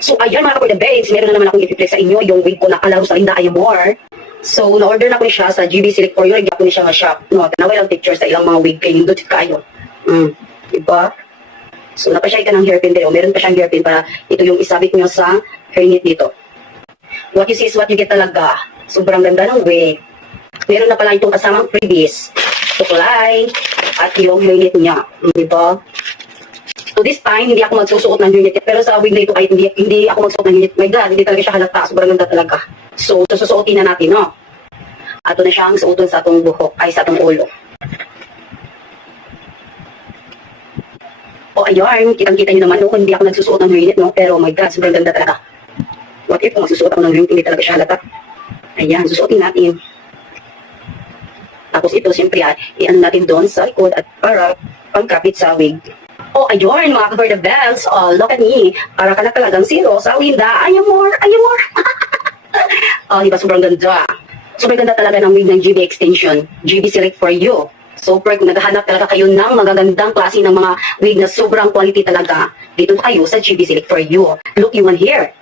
So, ayan mga kapatid babes, meron na naman akong i-flex sa inyo yung wig ko na kalaro sa Linda Ayamor. So, na-order na ko ni siya sa GB Select for you. Nagya ko ni siya nga shop. No, tanaway lang picture sa ilang mga wig kay Nindot kayo. Mm, diba? So, napasya ka ng hairpin pero meron pa siyang hairpin para ito yung isabit niyo sa hairnet dito. What you see is what you get talaga. Sobrang ganda ng wig. Meron na pala itong kasamang freebies. Tukulay at yung hairnet niya. Mm, Diba? So this time, hindi ako magsusuot ng unit. Pero sa wig na ito, kahit hindi, hindi ako magsuot ng unit. My God, hindi talaga siya halata. Sobrang ganda talaga. So, susuotin na natin, no? Ato na siyang suoton sa atong buhok, ay sa atong ulo. O ayun, kitang-kita niyo naman, no, hindi ako nagsusuot ng unit, no? Pero my God, sobrang ganda talaga. What if kung magsusuot ako ng unit, hindi talaga siya halata? Ayan, susuotin natin. Tapos ito, siyempre, ah, i-ano natin doon sa likod at para pangkapit sa wig. Oh, ayun, mga ka the bells. Oh, look at me. Para ka na talagang si Rosa Linda. Ayamor, ayamor. oh, di ba? Sobrang ganda. Sobrang ganda talaga ng wig ng GB extension. GB Select for you. Super, kung naghahanap talaga kayo ng magagandang klase ng mga wig na sobrang quality talaga, dito kayo sa GB Select for you. Look, you want here.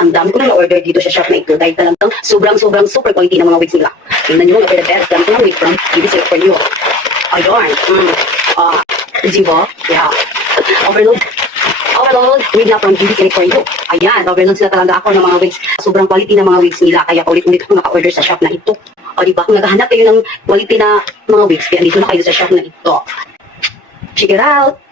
Ang dami ko na na-order dito sa shop na ito dahil talagang sobrang-sobrang super quality ng mga wigs nila. Tingnan nyo mga the best. Dami ko ng wig from GB Select for you. Ayun. Mm. Ah, di ba? Yeah. Overload. Overload. Wig na from for you. Ayan. Overload sila talaga ako ng mga wigs. Sobrang quality ng mga wigs nila. Kaya ulit-ulit ako naka-order sa shop na ito. O di ba? Kung naghahanap kayo ng quality na mga wigs, kaya dito na kayo sa shop na ito. Check it out.